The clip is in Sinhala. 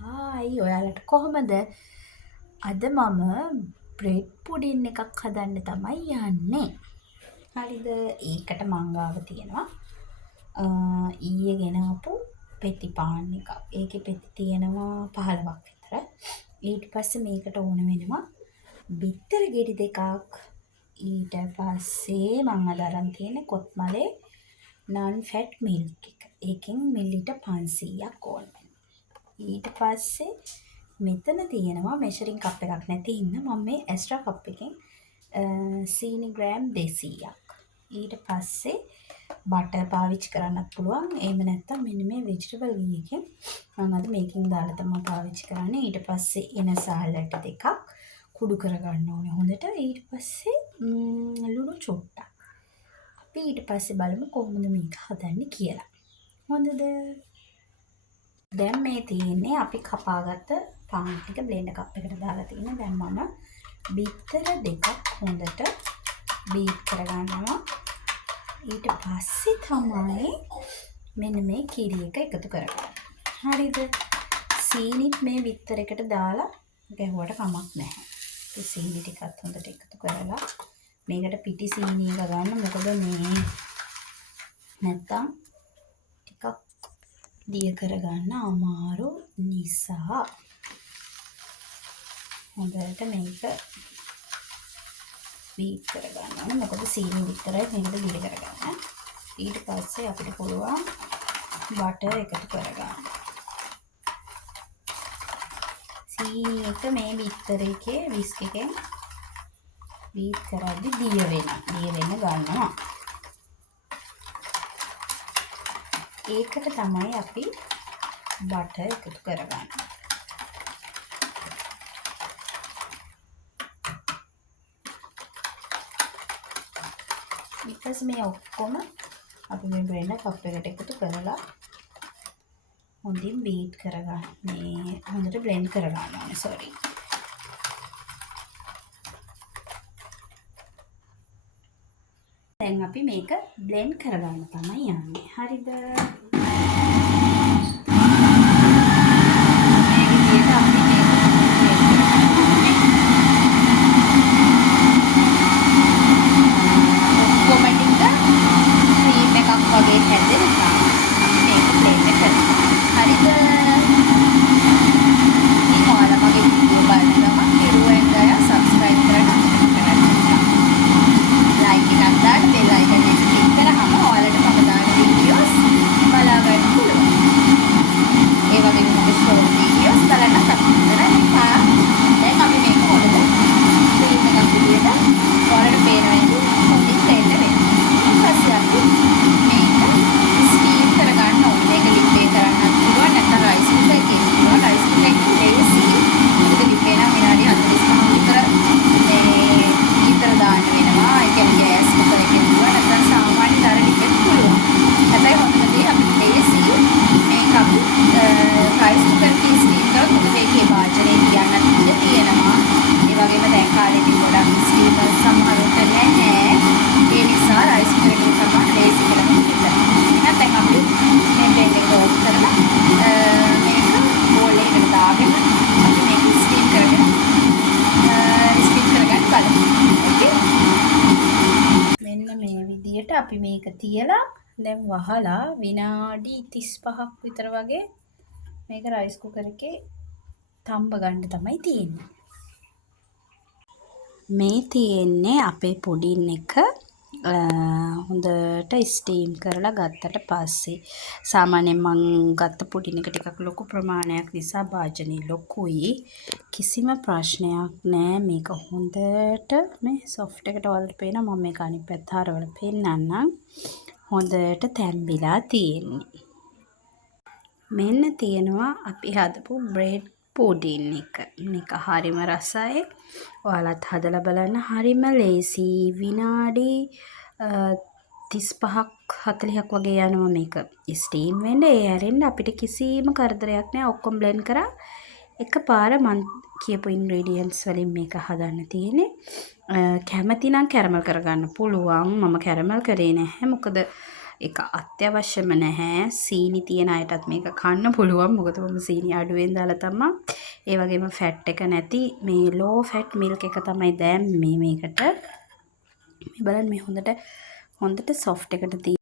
හායි ඔයාලට කොහොමද? අද මම බ්‍රෙඩ් පුඩින් එකක් හදන්න තමයි යන්නේ. හරිද? ඒකට මං ගාව තියෙනවා ඊයේ ගෙනාපු පෙති පාන් එකක්. ඒකේ පෙති තියෙනවා 15ක් විතර. ඊට පස්සේ මේකට ඕන වෙනවා බිත්තර ගෙඩි දෙකක්. ඊට පස්සේ මං අද අරන් තියෙන්නේ කොත්මලේ non fat milk එක. ඒකෙන් මිලිලිටර් 500ක් ඕන වෙනවා. ඊට පස්සේ මෙතන තියෙනවා මෙෂරින් කප් එකක් නැති හින්දා මම මේ එක්ස්ට්‍රා කප් එකෙන් සීනි ග්‍රෑම් 200ක්. ඊට පස්සේ බටර් පාවිච්චි කරන්නත් පුළුවන්. එහෙම නැත්නම් මෙන්න මේ ভেජිටබල් ghee එකෙන් මම අද මේකෙන් දාලා තමයි පාවිච්චි කරන්නේ. ඊට පස්සේ එන සාලඩ් දෙකක් කුඩු කරගන්න ඕනේ හොඳට. ඊට පස්සේ ලුණු චුට්ටක්. අපි ඊට පස්සේ බලමු කොහොමද මේක හදන්නේ කියලා. හොඳද? දැන් මේ තියෙන්නේ අපි කපාගත්ත පාන් ටික බ්ලෙන්ඩර් කප් එකට දාලා තියෙන. දැන් මම බිත්තර දෙකක් හොඳට බීට් කරගන්නවා. ඊට පස්සේ තමයි මෙන්න මේ කිරි එක එකතු කරගන්න. හරිද? සීනිත් මේ බිත්තර එකට දාලා ගැහුවට කමක් නැහැ. ඒ සීනි ටිකත් හොඳට එකතු කරලා මේකට පිටි සීනි එක ගන්න. මොකද මේ නැත්තම් ටිකක් දිය කරගන්න අමාරු නිසා හොඳට මේක බීට් කරගන්න ඕනේ. මොකද සීනි විතරයි මේකට දිය කරගන්න. ඊට පස්සේ අපිට පුළුවන් බටර් එකතු කරගන්න. සීනි එක මේ බිත්තර එකේ විස්ක් එකෙන් බීට් කරද්දි දිය වෙන්න ගන්නවා. ඒකට තමයි අපි බටර් එකතු කරගන්නේ. ඊට පස්සේ මේ ඔක්කොම අපි මේ බ්ලෙන්ඩර් කප් එකට එකතු කරලා හොඳින් බීට් කරගන්න. මේ හොඳට බ්ලෙන්ඩ් කරගන්න ඕනේ. දැන් අපි මේක බ්ලෙන්ඩ් කරගන්න තමයි යන්නේ. හරිද? අපි මේක තියලා දැන් වහලා විනාඩි 35ක් විතර වගේ මේක රයිස් කුකර් එකේ තම්බ ගන්න තමයි තියෙන්නේ. මේ තියෙන්නේ අපේ පුඩින් එක හොඳට ස්ටීම් කරලා ගත්තට පස්සේ සාමාන්‍යයෙන් මං ගත්ත පුඩින් එක ටිකක් ලොකු ප්‍රමාණයක් නිසා භාජනේ ලොකුයි. කිසිම ප්‍රශ්නයක් නෑ. මේක හොඳට මේ සොෆ්ට් එකට වලට පේනවා. මම මේක අනිත් පැත්ත හරවලා පෙන්නන්නම්. හොඳට තැම්බිලා තියෙන්නේ. මෙන්න තියෙනවා අපි හදපු බ්‍රෙඩ් පුඩින් එක. මේක හරිම රසයි. ඔයාලත් හදලා බලන්න. හරිම ලේසි. විනාඩි 35ක් 40ක් වගේ යනවා මේක ස්ටීම් වෙන්න. ඒ ඇරෙන්න අපිට කිසිම කරදරයක් නෑ. ඔක්කොම බ්ලෙන්ඩ් කරා එකපාර මන් කියපු ඉන්ග්‍රීඩියන්ට්ස් වලින් මේක හදන්න තියෙන්නේ. කැමති නම් කැරමල් කරගන්න පුළුවන්. මම කැරමල් කරේ නැහැ. මොකද ඒක අත්‍යවශ්‍යම නැහැ. සීනි තියෙන අයටත් මේක කන්න පුළුවන්. මොකද මම සීනි අඩුවෙන් දාලා තමයි. ඒ වගේම ෆැට් එක නැති මේ ලෝ ෆැට් මිල්ක් එක තමයි දැම්මේ මේකට. මේ බලන්න මේ හොඳට සොෆ්ට් එකට